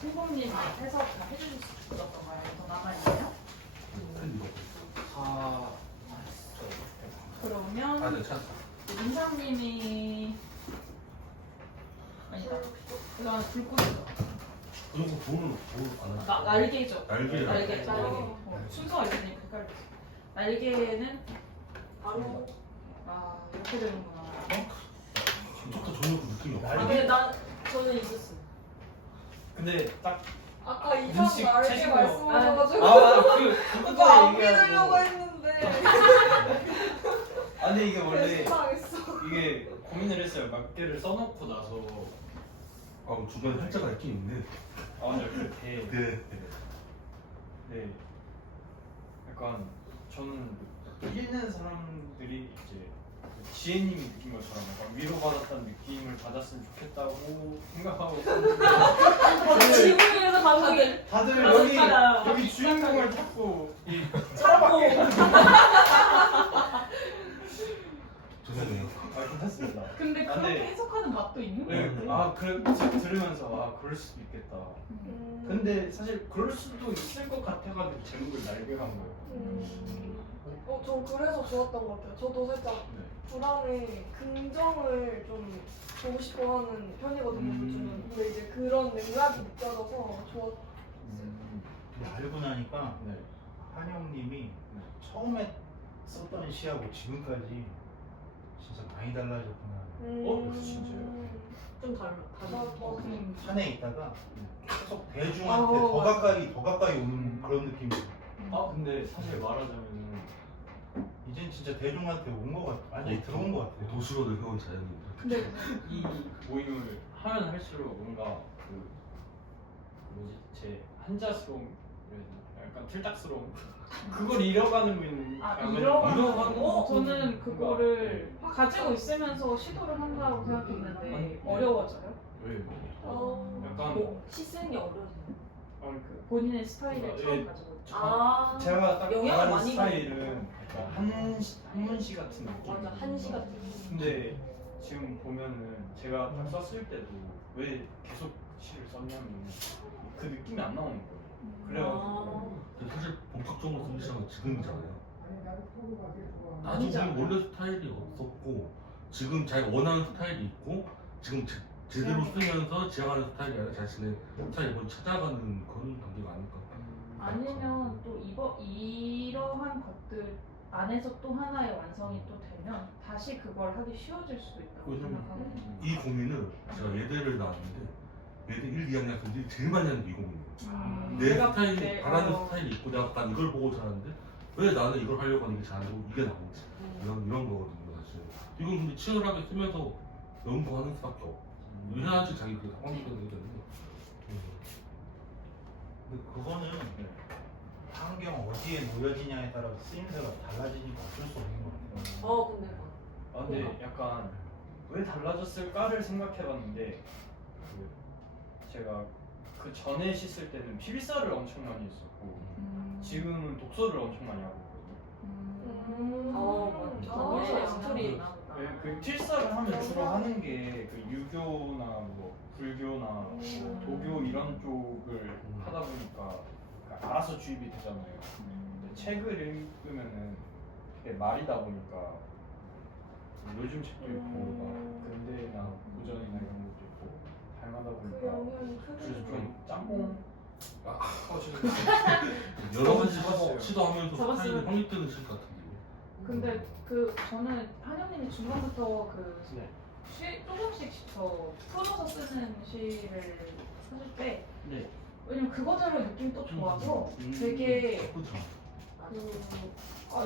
신봉님 해석 다 해주실 수 있었던 거예요? 더 남아있나요? 다 그러면 네, 찾았어. 민상님이 아니다. 그다음 불꽃이죠. 그 정도 돈은 안 하죠. 날개죠. 날개. 날개. 순서가 있으니까 헷갈리지. 날개는 바로 이렇게 되는구나. 진짜 전혀 그 느낌이 없어. 근데 저는 있었어요. 근데 딱 아까 이상 음식 날개 채식으로. 말씀하셔가지고 그것도 안 얘기하고. 믿으려고 했는데 아니 이게 원래 당했어. 이게 고민을 했어요. 몇 개를 써놓고 나서 주변에 활자가 있긴 있는데. 맞아요. 그렇게 네. 네. 약간 저는 읽는 사람들이 이제 지혜님이 느낀 것처럼 약간 위로받았다는 느낌을 받았으면 좋겠다고 생각하고 지구에서 감독이 다들 여기 주인공을 찾고 이 죄송해요. 괜찮습니다. 근데 그렇게 네. 해석하는 맛도 있는 네, 거예요. 그래 제가 들으면서 그럴 수도 있겠다. 근데 사실 그럴 수도 있을 것 같아가지고 제목을 날개가 한 거예요. 전 그래서 좋았던 것 같아요. 저도 살짝 네. 불안에 긍정을 좀 보고 싶어하는 편이거든요. 요즘은. 근데 이제 그런 맥락이 느껴져서 좋았. 근데 알고 나니까 네. 한영님이 처음에 썼던 시하고 지금까지 진짜 많이 달라졌구나. 진짜요? 좀 달라. 산에 있다가 계속 아, 대중한테 더 가까이 오는 그런 느낌이에요. 근데 사실 말하자면은 이젠 진짜 대중한테 온 것 같아. 완전히 들어온 것 같아. 도시로 늙어온 자연인들. 근데 이 모임을 하면 할수록 뭔가 제 한자스러움, 약간 틀딱스러움 그걸 잃어가는 거 있는. 잃어가는 거? 저는 그거를 가지고 있으면서 시도를 한다고 생각했는데 어려워져요? 왜? 약간 약간 시즌이 어려워요. 본인의 스타일을 예. 처음 가지고 있죠. 제가 딱 영향을 말하는 많이 스타일은 약간 한문시 같은 느낌. 맞아, 한시 같은. 근데 지금 보면은 제가 딱 썼을 때도 왜 계속 시를 썼냐면 그 느낌이 안 나오는 거예요. 그래가지고 근데 사실 본격적으로 쓰기 시작은 지금이잖아요. 나중에 원래 스타일이 없었고 지금 자기가 원하는 스타일이 있고 지금 제대로 쓰면서 지향하는 스타일이 아니라 자신의 스타일을 먼저 찾아가는 그런 단계가 아닐까. 아니면 또 이러한 것들 안에서 또 하나의 완성이 또 되면 다시 그걸 하기 쉬워질 수도 있다고 왜냐면 생각하거든요. 이 고민을 제가 예대를 나왔는데 예대 1, 2학년 학생들이 제일 많이 하는 게 이 고민이에요. 내 스타일이 바라는 스타일이 있고 내가 딱 이걸 보고 잘하는데 왜 나는 이걸 하려고 하는 게 잘하고 이게 나오지 이런 거거든요 사실. 이건 근데 치열하게 쓰면서 연구하는 수밖에 없고 해야지 자기 그 상황이 되는 거거든요. 근데 그거는 환경 어디에 놓여지냐에 따라서 쓰임새가 달라지니까 어쩔 수 없는 것 같아요. 근데 약간 왜 달라졌을까를 생각해봤는데 제가 그 전에 씻을 때는 필사를 엄청 많이 했었고 지금은 독서를 엄청 많이 하고 있거든요. 스토리. 그 필사를 하면 주로 하는 게 그 유교나 뭐 불교나 뭐 도교 이런 쪽을 하다 보니까 알아서 주입이 되잖아요. 근데 책을 읽으면은 그게 말이다 보니까 요즘 책도 있고 막 근대나 고전이나 이런 것도 있고 다양하다 보니까 그래서 좀 짬뽕 여러 가지 잡았어요. 시도하면서 잡았어요. 스타일이 확립되는 실 같은데. 근데 저는 한영님이 중간부터 조금씩 저 풀어서 쓰는 시를 쓰실 때 왜냐면 그거대로 느낌이 또 좋아서 되게 그렇죠.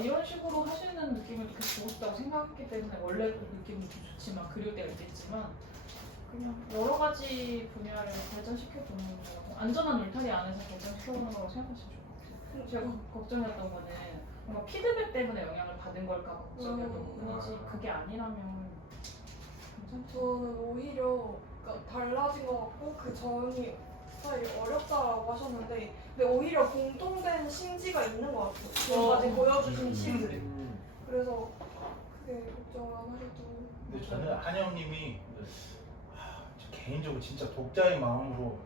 이런 식으로 하시는 느낌을 되게 보고 싶다고 생각했기 때문에 원래 그 느낌도 좋지만 그릴 때가 있겠지만 그냥 여러 가지 분야를 발전시켜보는 거라고 안전한 울타리 안에서 발전시켜보는 거라고 생각하시면 좋을 것 같아요. 제가 걱정했던 거는 뭔가 피드백 때문에 영향을 받은 걸까 걱정이었던 뿐이지 그게 아니라면 저는 오히려 달라진 것 같고 그 전이 스타일이 어렵다라고 하셨는데 근데 오히려 공통된 심지가 있는 것 같아요. 지금까지 보여주신 시들이. 그래서 그게 걱정을 안 하셔도. 근데 저는 한영님이 개인적으로 진짜 독자의 마음으로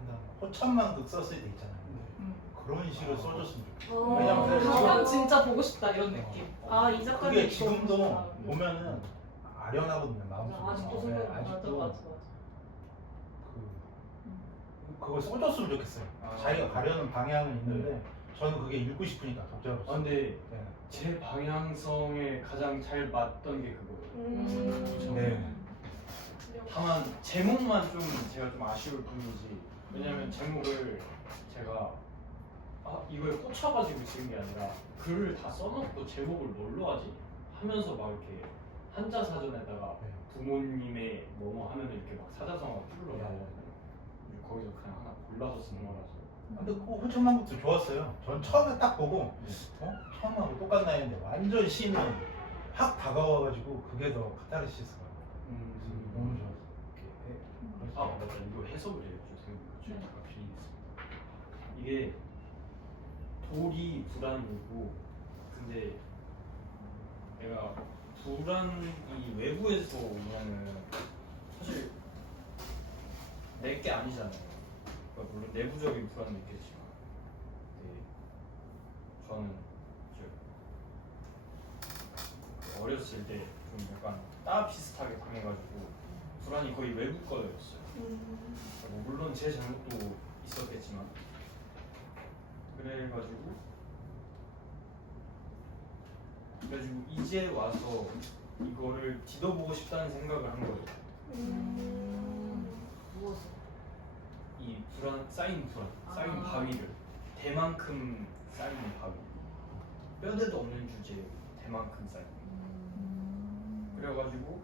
한다. 호천만극 썼을 때 있잖아요. 음. 그런 식으로 써줬으면 좋겠어. 어. 왜냐면 가면 진짜 보고 싶다 이런 느낌. 아 이 작가님 그게 이거 지금도 보고 싶다. 보면은 아련하거든요, 마음속에. 아직도 네, 생각나. 아직도 맞아. 그걸 써줬으면 좋겠어요. 아. 자기가 가려는 방향은 있는데 저는 그게 읽고 싶으니까 독자로서. 아, 근데 네. 제 방향성에 가장 잘 맞던 게 그거예요. 네. 다만 제목만 좀 제가 좀 아쉬울 뿐이지. 왜냐면 제목을 제가 이거에 꽂혀가지고 지은 게 아니라 글을 다 써놓고 제목을 뭘로 하지? 하면서 막 이렇게 한자 사전에다가 네. 부모님의 뭐뭐 하면 이렇게 막 사자성어가 풀로 나오거든요. 거기서 그냥 하나 골라서 쓰는 거라서. 근데 그 호천만국도 좋았어요. 전 처음에 딱 보고 처음하고 똑같나 했는데 완전 시는 확 다가와가지고 그게 더 카타르시스가 너무 좋았어요. 아 맞다, 이거 해석을 해요. 저 네. 잠깐 빌리겠습니다. 이게 돌이 불안이고, 근데 내가 불안이 외부에서 오면은 사실 내 게 아니잖아요. 그러니까 물론 내부적인 불안도 있겠지만, 근데 저는 저 어렸을 때 좀 약간 따 비슷하게 당해가지고 불안이 거의 외부 거였어요. 뭐 물론 제 잘못도 있었겠지만, 그래가지고 이제 와서 이거를 뒤져보고 싶다는 생각을 한 거예요. 무엇을? 이 불안, 쌓인 아. 바위를, 대만큼 쌓인 바위, 뼈대도 없는 주제에 대만큼 쌓인. 그래가지고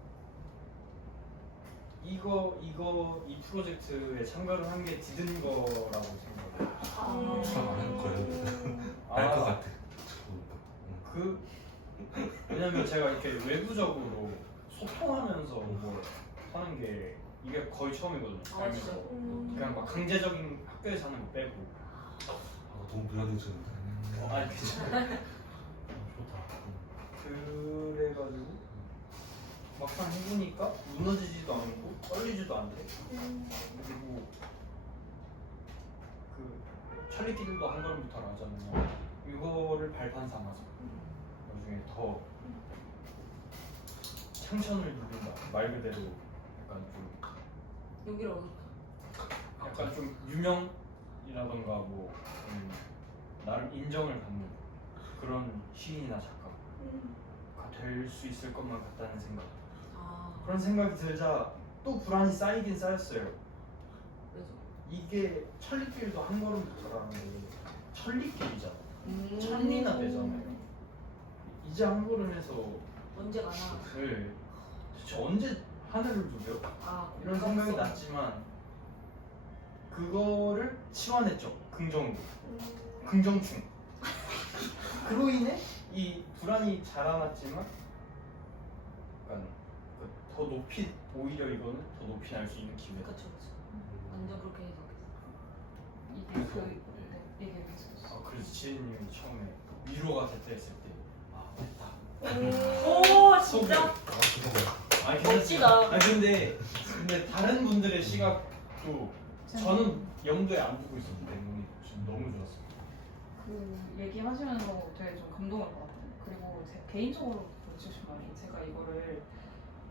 이 프로젝트에 참가를 한 게 디든 거라고 생각해요. 참 많을 거예요. 아. 알 것 같아. 왜냐면 제가 이렇게 외부적으로 소통하면서 뭐 하는 게 이게 거의 처음이거든요. 살면서. 그냥 막 강제적인 학교에서 하는 거 빼고. 너무 불안해지는데. 아니 괜찮아. 좋다. 그래가지고 막상 해보니까 무너지지도 않고 떨리지도 않대. 그리고 그 찰리끼들도 한 걸음부터 나잖아요. 이거를 발판 삼아서 나중에 더 창천을 누른다. 말 그대로 약간 좀 여기를 어디? 약간 좀 유명이라던가 뭐 나름 인정을 받는 그런 시인이나 작가가 될 수 있을 것만 같다는 생각. 그런 생각이 들자 또 불안이 쌓이긴 쌓였어요. 왜죠? 이게 천리길도 한 걸음부터라는 게 천리길이잖아. 천리나 되잖아요. 이제 한 걸음에서 언제 가나? 네, 도대체 언제 하늘을 누벼? 이런 생각이 났지만 그거를 치환했죠. 긍정으로. 긍정충. 그로 인해 이 불안이 자라났지만 약간 더 높이, 오히려 이거는 더 높이 날 수 있는 기회다. 그쵸. 완전 그렇게 해석했어. 이게 그 얘기를 했었어. 그래서 지혜님이 처음에 위로가 됐다 했을 때 됐다. 오 진짜? 아니 멋지다. 아니 근데 다른 분들의 시각도 저는 염두에 안 두고 있었기 때문에 지금 너무 좋았어요. 그 얘기하시면서 되게 좀 감동을 받았거든요. 그리고 제 개인적으로 보여주고 싶은 말이, 제가 이거를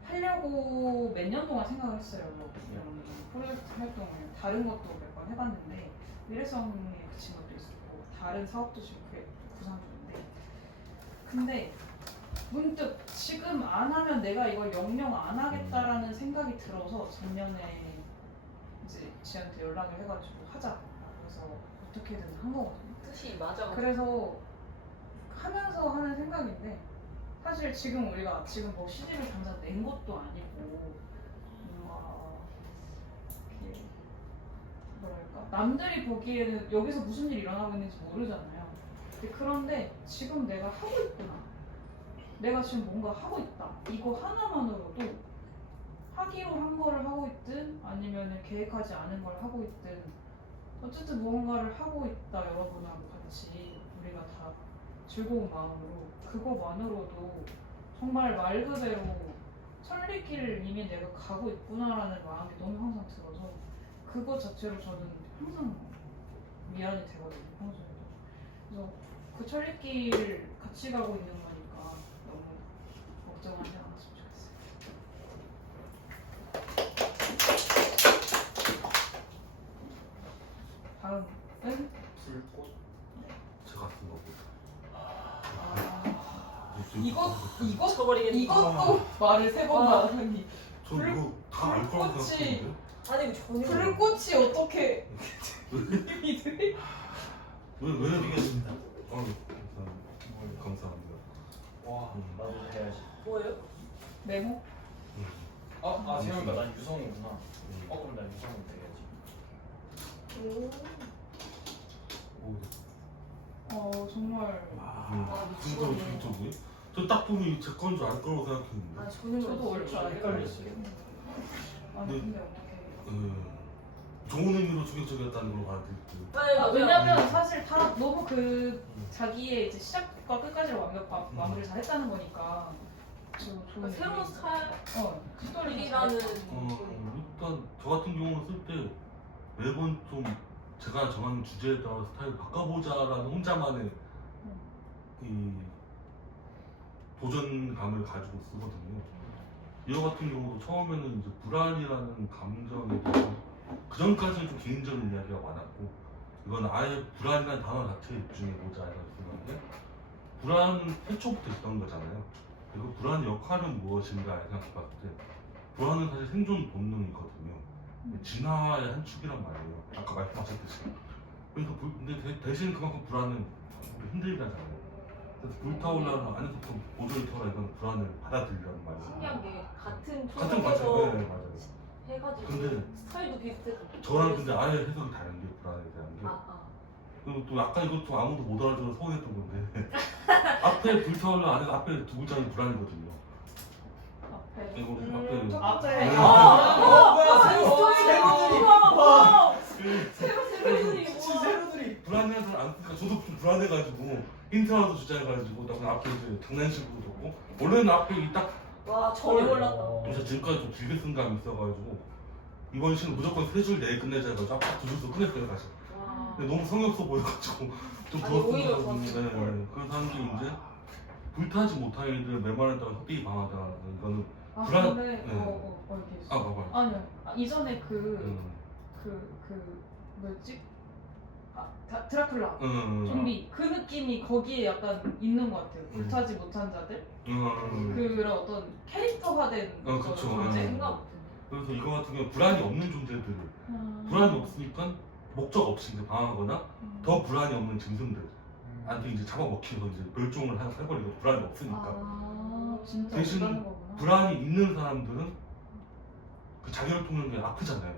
하려고 몇 년 동안 생각을 했어요. 이런 프로젝트 활동을 다른 것도 몇 번 해봤는데 미래성에 그친 것도 있었고 다른 사업도 지금 구상 중인데, 근데 문득 지금 안 하면 내가 이걸 영영 안 하겠다라는 생각이 들어서 작년에 이제 지한테 연락을 해가지고 하자. 그래서 어떻게든 한 거거든요. 뜻이 맞아. 그래서 하면서 하는 생각인데, 사실 지금 우리가 지금 뭐 CD를 당장 낸 것도 아니고 뭔가 이렇게 뭐랄까 남들이 보기에는 여기서 무슨 일이 일어나고 있는지 모르잖아요. 그런데 지금 내가 하고 있구나, 내가 지금 뭔가 하고 있다, 이거 하나만으로도 하기로 한 거를 하고 있든 아니면 계획하지 않은 걸 하고 있든 어쨌든 무언가를 하고 있다, 여러분하고 같이 우리가 다 즐거운 마음으로, 그거만으로도 정말 말 그대로 천리길을 이미 내가 가고 있구나라는 마음이 너무 항상 들어서 그거 자체로 저는 항상 미안이 되거든요. 평소에도. 그래서 그 천리길 같이 가고 있는 거니까 너무 걱정하지 않았으면 좋겠어요. 다음은 불꽃. 제가 쓴 거고. 이것도 말을 3번 하다니. 저 이거 다 알 거라고 불꽃이- 생각했는데. 아니 전혀 불꽃이 어떻게 이름이 돼? 왜 드리겠습니다. 감사합니다. 와, 나도 해야지. 뭐예요? 메모? 생각나. 난 유성우구나. 그럼 난 유성우 돼야지. 정말 진짜 뭐지? 저 딱 보면 제 건 줄 알 거라고 생각했는데. 아 전혀 저도 원래 잘 헷갈렸어요. 아니 근데 어떻게 좋은 의미로 충격적이었다는 걸로 받아들였고. 네, 맞아요. 왜냐면 사실 다 너무 그 자기의 이제 시작과 끝까지를 마무리를 잘 했다는 거니까 좋은 그러니까 새로운 의미. 스타일이라는 일단 저 같은 경우는 쓸 때 매번 좀 제가 정하는 주제에 따라 스타일을 바꿔보자라는 혼자만의 이 도전감을 가지고 쓰거든요. 이거 같은 경우도 처음에는 이제 불안이라는 감정에 대해서 그 전까지는 좀 개인적인 이야기가 많았고 이건 아예 불안이라는 단어 자체에 집중해보자 해서 쓰는데 불안은 태초부터 있던 거잖아요. 그리고 불안의 역할은 무엇인가 생각해봤을 때 불안은 사실 생존 본능이거든요. 진화의 한 축이란 말이에요. 아까 말씀하셨듯이. 그래서 근데 대신 그만큼 불안은 힘들게 하잖아요. 그래서 불타올라는 안에서부터 모조리 터라 이건 불안을 받아들이라는 말이에요. 신기한 게 같은 같은 초점에서 맞아요. 네, 맞아요. 해가지고 근데 스타일도 비슷해서 저랑 근데 아예 해석이 다른 게 불안에 대한 게. 그리고 또 아까 이것도 아무도 못 알아들어서 서운했던 건데 앞에 불타올라 안에 앞에 두 글자는 불안이거든요. 앞에 이거 앞에 첫 앞에 네. 신세로들이 불안해서 안 쓰니까 저도 좀 불안해가지고 힌트 하나도 주자 해가지고 나 앞에 이제 장난식으로 적고 원래는 앞에 이딱 와 전혀 몰랐다. 제가 지금까지 좀 길게 쓴 감이 있어가지고 이번 시는 무조건 3줄 내일 끝내자 해가지고 앞에 2줄 써 끝냈어요 사실. 와. 근데 너무 성의 없어 보여가지고 좀 아니, 오히려 부럽더라고요. 좋았어요. 그런 사람들이 이제 불타지 못한 일들 메마르다가 헛되이 방하다 이거는 불안- 근데 네. 이렇게 있어. 봐봐요. 아니요. 이전에 음. 뭐였지? 드라큘라 음. 좀비 그 느낌이 거기에 약간 있는 것 같아요. 불타지 못한 자들 그런 어떤 캐릭터화된 그쵸. 존재. 생각 못했네. 그래서 이거 같은 경우 불안이 없는 존재들을 불안이 없으니까 목적 없이 이제 방하거나 더 불안이 없는 짐승들 한테 이제 잡아먹히면서 이제 멸종을 해버리고 불안이 없으니까 진짜 대신 없다는 거구나. 불안이 있는 사람들은 그 자기를 통한 게 아프잖아요.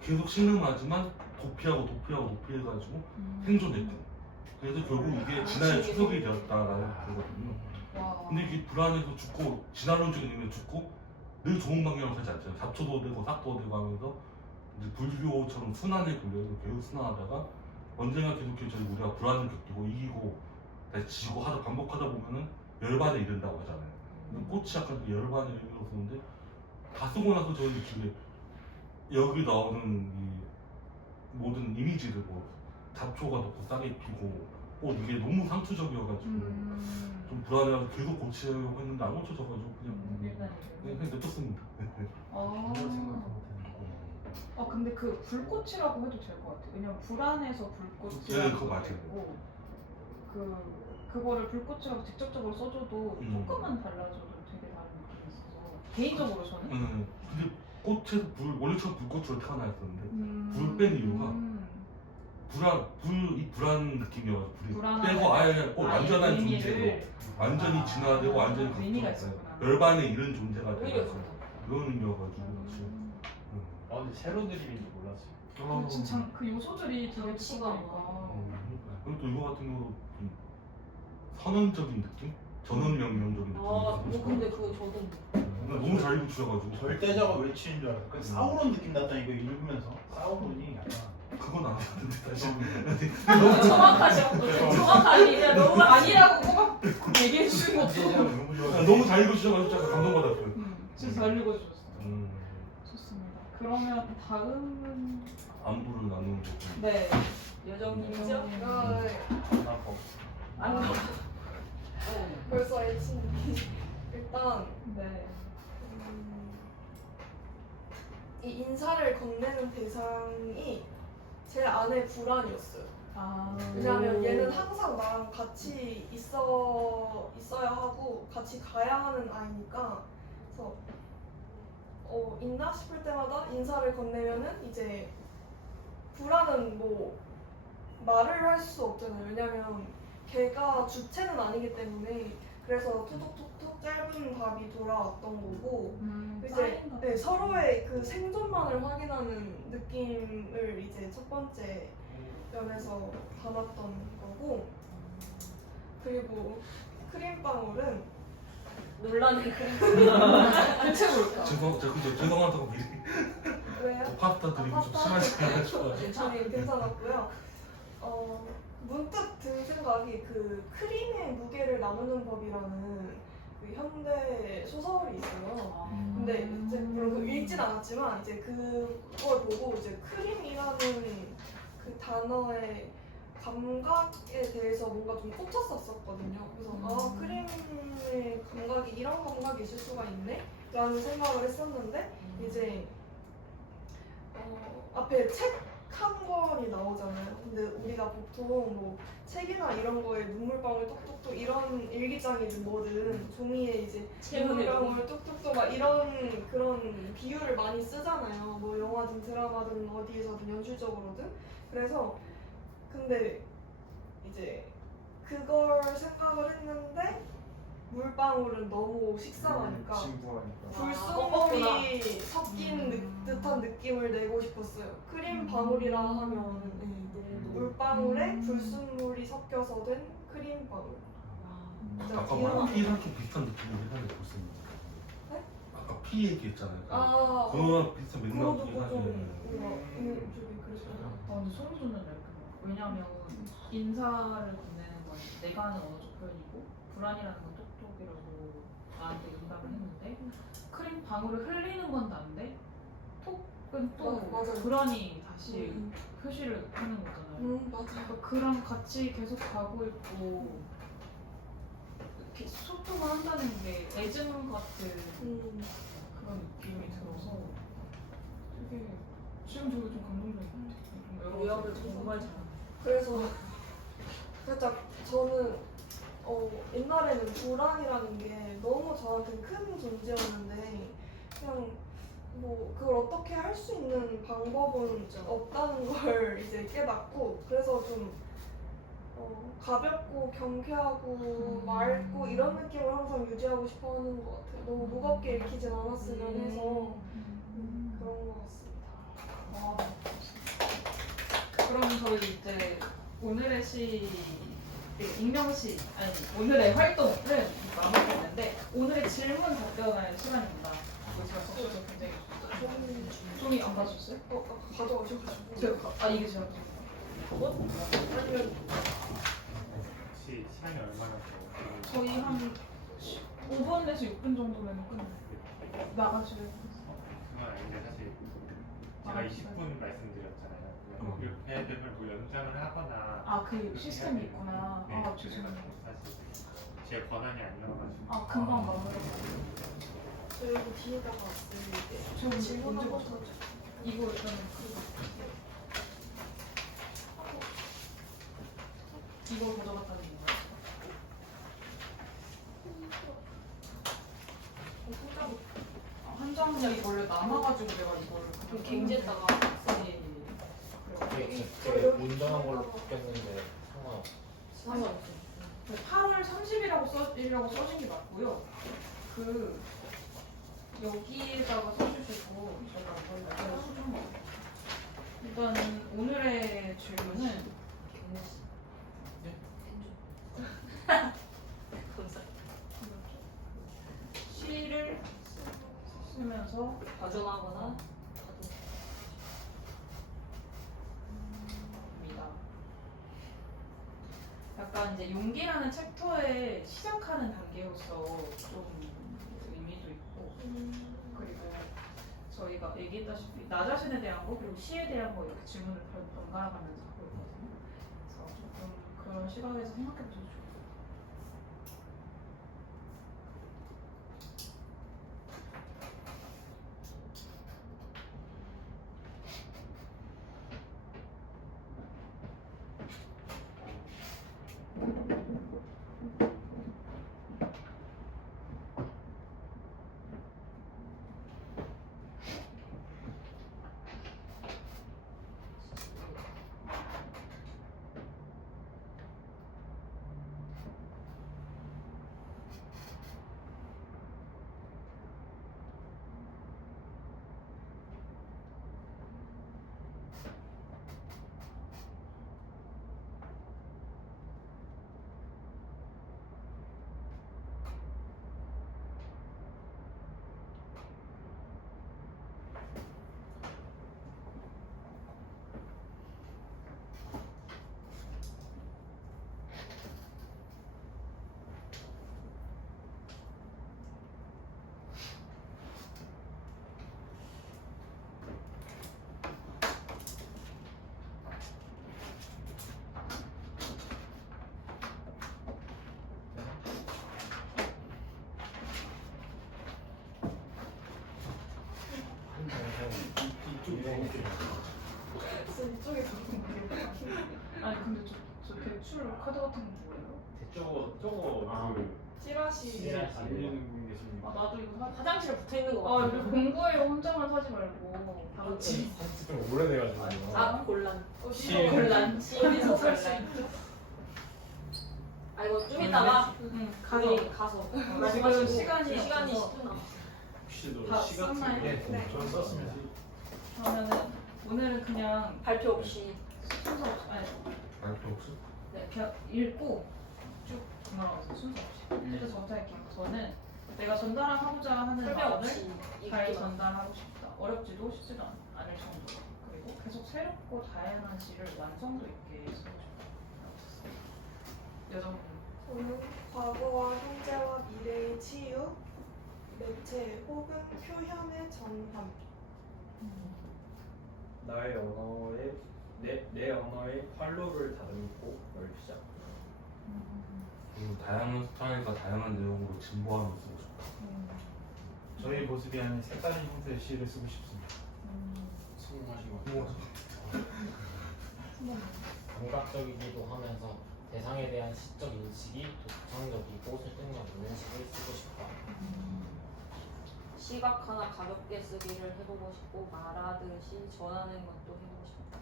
계속 신음하지만 도피해가지고 생존했고 그래서 결국 이게 진화의 추석이 되었다라는 거거든요. 와. 근데 이게 불안해서 죽고 진화론적인 의미로 죽고 늘 좋은 방향으로 가지 않잖아요. 잡초도 되고 싹도 되고 하면서 이제 불교처럼 순환에 걸려서 계속 순환하다가 언젠가 계속해서 우리가 불안을 겪고 이기고 다시 지고 하다 반복하다 보면은 열반에 이른다고 하잖아요. 근데 꽃이 약간 그 열반에 이르러 쓰는데 다 쓰고 나서 저는 이게 여기 나오는 이 모든 이미지들 뭐 잡초가 너무 싸게 피고 꽃 이게 너무 상투적이어가지고 좀 불안해서 계속 고치려고 했는데 안 고쳐져가지고 일단 그냥 냅뒀습니다. 아. 근데 그 불꽃이라고 해도 될 것 같아요. 왜냐면 불안해서 불꽃이라고 네, 그거 맞아요. 되고 그거를 불꽃이라고 직접적으로 써줘도 조금만 달라져도 되게 다른 느낌이 있어서 개인적으로 저는 근데 꽃에서 원래 처음 불꽃으로 태어나였었는데 불 뺀 이유가 이 불안 느낌이어서 불이 불안한 빼고 아예 그냥 꽃 완전한 의미를- 존재로 완전히 진화되고 완전히 의미가 각성했어요. 있었구나. 열반에 이른 존재가 오히려 되어서 좋다. 그런 의미여가지고 근데 세로 드립인지 몰랐어요. 진짜 그 요소들이 되게 정치가 좋으니까. 그리고 또 이거 같은 경우도 좀 선언적인 느낌? 전언명령적인 느낌. 근데 그거 저도 너무 잘 읽어주셔가지고 절대자가 외치는 줄 알았어. 그 사우론 느낌 났다 이거 읽으면서 사우론이 약간 그건 아니었는데 다시 너무 정확하게 이제 너무 아니라고 꼭 얘기해 주신 것도 너무 좋아. 너무 잘 읽어주셔가지고 약간 감동받았어요. 진짜 잘 읽어주셨어요. 음. 좋습니다. 그러면 다음은 안부를 나누는 거. 네. 여정님이죠? 아, 네. 안나법. 안 벌써 알지. 일단 네. 이 인사를 건네는 대상이 제 안에 불안이었어요. 아. 왜냐면 얘는 항상 나랑 같이 있어야 하고 같이 가야 하는 아이니까 그래서 있나 싶을 때마다 인사를 건네면은 이제 불안은 뭐 말을 할 수 없잖아요. 왜냐면 걔가 주체는 아니기 때문에 그래서 톡톡톡톡 짧은 답이 돌아왔던 거고 이제 네, 서로의 그 생존만을 확인하는 느낌을 이제 첫 번째 면에서 담았던 거고 그리고 크림방울은 논란이 그래. 대체 뭘까? 죄송하다고 미리 왜요? 파스타 드리고 좀 파스타? 심하지 않아요? 괜찮아요. 괜찮았고요. 문득 든 생각이 그 크림의 무게를 나누는 법이라는 그 현대 소설이 있어요. 근데 이제 물론 그 읽진 않았지만 이제 그걸 보고 이제 크림이라는 그 단어의 감각에 대해서 뭔가 좀 꽂혔었거든요. 그래서 아 크림의 감각이 이런 감각이 있을 수가 있네? 라는 생각을 했었는데 이제 앞에 책 한 권이 나오잖아요. 근데 우리가 보통 뭐 책이나 이런 거에 눈물방울 뚝뚝뚝 이런 일기장이든 뭐든 종이에 이제 눈물방울 뚝뚝뚝 막 이런 그런 비유를 많이 쓰잖아요. 뭐 영화든 드라마든 어디에서든 연출적으로든. 그래서 근데 이제 그걸 생각을 했는데 물방울은 너무 식상하니까 진부하니까. 불순물이 섞인 듯한 느낌을 내고 싶었어요. 크림 방울이라 하면 물방울에 불순물이 섞여서 된 크림 방울. 아까 말한 피랑 좀 비슷한 느낌을 하는데 벌써 네? 아까 피 얘기했잖아요. 아, 그거랑 비슷한 그거도 맥락이긴 하네. 저기 그랬어요. 근데 소름 돋는 날 왜냐면 인사를 건네는 건 내가 하는 언어적 표현이고 불안이라는 건 톡톡이라고 나한테 응답을 했는데 크림 방울을 흘리는 건 난데 톡은 또 맞아요. 불안이 다시 표시를 하는 거잖아요. 맞아요. 그러니까 그랑 같이 계속 가고 있고 이렇게 소통을 한다는 게 애증 같은 그런 느낌이 들어서 되게 지금 저도 좀 감동적인 것 같아요. 좀 요약을 정말 잘한다. 그래서 살짝 저는 옛날에는 불안이라는 게 너무 저한테 큰 존재였는데 그냥 뭐 그걸 어떻게 할 수 있는 방법은 없다는 걸 이제 깨닫고 그래서 좀 가볍고 경쾌하고 맑고 이런 느낌을 항상 유지하고 싶어 하는 것 같아요. 너무 무겁게 읽히진 않았으면 해서 그런 것 같습니다. 그럼 저희 이제 오늘의 익명시 아니 오늘의 활동을 마무리했는데 오늘의 질문 답변할 시간입니다. 이거 제가 써서 굉장히 종이 안 가져왔어요? 가져가셔가지고 이게 제가 아니면 혹시 시간이 얼마나 더? 저희 한 5분에서 6분 정도면 끝나요. 나가시면 그건 아닌데 사실 제가 20분 말씀드렸잖아요. 이렇게 되면 뭐 연장을 하거나 그 시스템이 있구나. 네, 죄송해요. 그래가지고 사실 제 권한이 아니어가지고 금방 마무리. 저희 뒤에다가 저 질문 언제 한번 가서 더 이거 일단 이걸 가져갔다는 건가요? 한 장이 원래 남아가지고 내가 이거를 좀 갱제했다가 운전한 걸로 바뀌었는데 상관없어요. 상관없어요. 8월 30일이라고 써진 게 맞고요. 여기에다가 써주시고 제가 이걸 나중에 수정 먹어요. 일단 오늘의 질문은 시를 쓰면서 과전하거나 입니다. 약간 이제 용기라는 챕터에 시작하는 단계로서 좀 의미도 있고 그리고 저희가 얘기했다시피 나 자신에 대한 거 그리고 시에 대한 거 이렇게 질문을 번갈아 가면서 하고 있거든요. 그래서 조금 그런 시각에서 생각해 보셔도 좋을 것 같아요. 이쪽에 더 아니 근데 저 대출 카드 같은 거 뭐예요? 저거 찌라시. 알려주는 분 계십니까? 아 나도 이거 화장실에 붙어 있는 거 아 같아. 이거 공부해요 혼자만 사지 말고 다 같이. 산지 좀 오래돼가지고. 아 곤란. 어디서 곤란. 어디서 살 수 곤란. 있죠? 아 이거 좀 이따가 응 우리 가서 지금 말씀하시고 시간이 시간이 없어서. 10분 남았어. 혹시 너 다 시간 썼나요? 네, 저는 썼습니다. 그러면은 오늘은 그냥 발표 없이 순서 없이 아니 발표 없어? 네 그냥 읽고 쭉 넘어가서 순서 없이. 그래서 저부터 할게요. 저는 내가 전달하고자 하는 설명 마음을 없이 잘 읽기만. 전달하고 싶다. 어렵지도 쉽지도 않을 정도. 그리고 계속 새롭고 다양한 시를 완성도 있게 쓰고 싶다. 여자분. 저는 과거와 현재와 미래의 치유, 매체 혹은 표현의 전환. 나의 언어에 내 언어의 활로를 다듬고 넓히자. 그리고 다양한 스타일과 다양한 내용으로 진보하며 쓰고 싶다. 저희 모습이 아닌 색다른 형태의 시를 쓰고 싶습니다. 성공하시고 감각적이기도 하면서 대상에 대한 시적 인식이 독창적이고 설득력 있는 시를 쓰고 싶다. 시각 하나 가볍게 쓰기를 해보고 싶고 말하듯이 전하는 것도 해보고 싶다.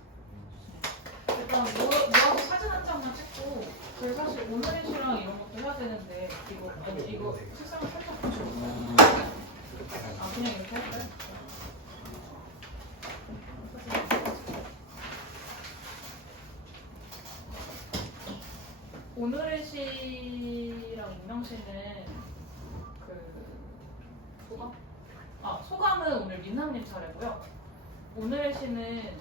일단 모아서 사진 한 장만 찍고 저희 사실 오늘의 시랑 이런 것도 해야 되는데 이거 책상을 살짝 보시고 아 그냥 이렇게 할까요? 오늘의 시랑 임명시는 그 소감은 오늘 민나님 차례고요. 오늘의 시는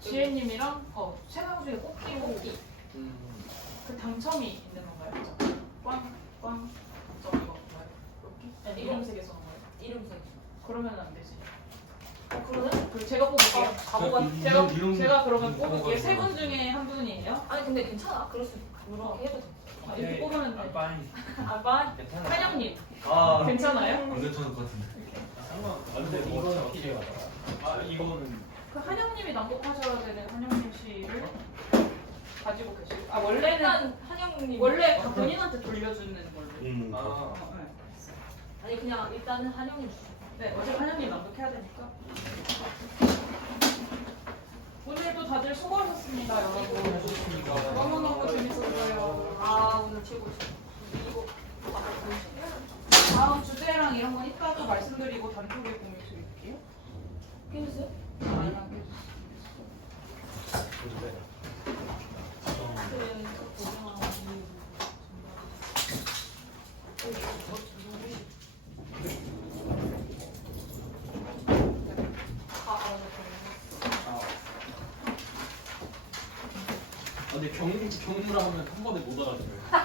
지혜님이랑 세강 중에 뽑기 그 당첨이 있는 건가요? 꽝 이거 뭐예요? 아니, 이름색에 써는 거예요? 이름색. 그러면 안 되지. 그러면 그리고 제가 뽑을게요. 바보가 제가 그러면 뽑을게요. 세 분 중에 한 분이에요. 아니 근데 괜찮아. 그렇게 해도 돼. 이렇게 뽑으면 돼. 아 말. 한영님 아 괜찮아요? 안 괜찮을 것 같은데. 상관 이거는 어떻게 가더라? 이거는 그 한영님이 낭독하셔야 되는 한영님 시를 가지고 계시고 원래는 일단 한영님 원래 다 본인한테 돌려주는 걸로. 아 네. 아니 그냥 일단은 한영님 주세요. 네, 어제 한영님 낭독해야 되니까. 오늘도 다들 수고하셨습니다, 여러분. 너무너무 재밌었어요. 아 오늘 최고였어. 이거 다음 주제랑 이런 건 이따 또 말씀드리고 단톡에 공유 드릴게요. 해주세요. 안 하게 근데 경무라 하면 한 번에 못 알아들어요.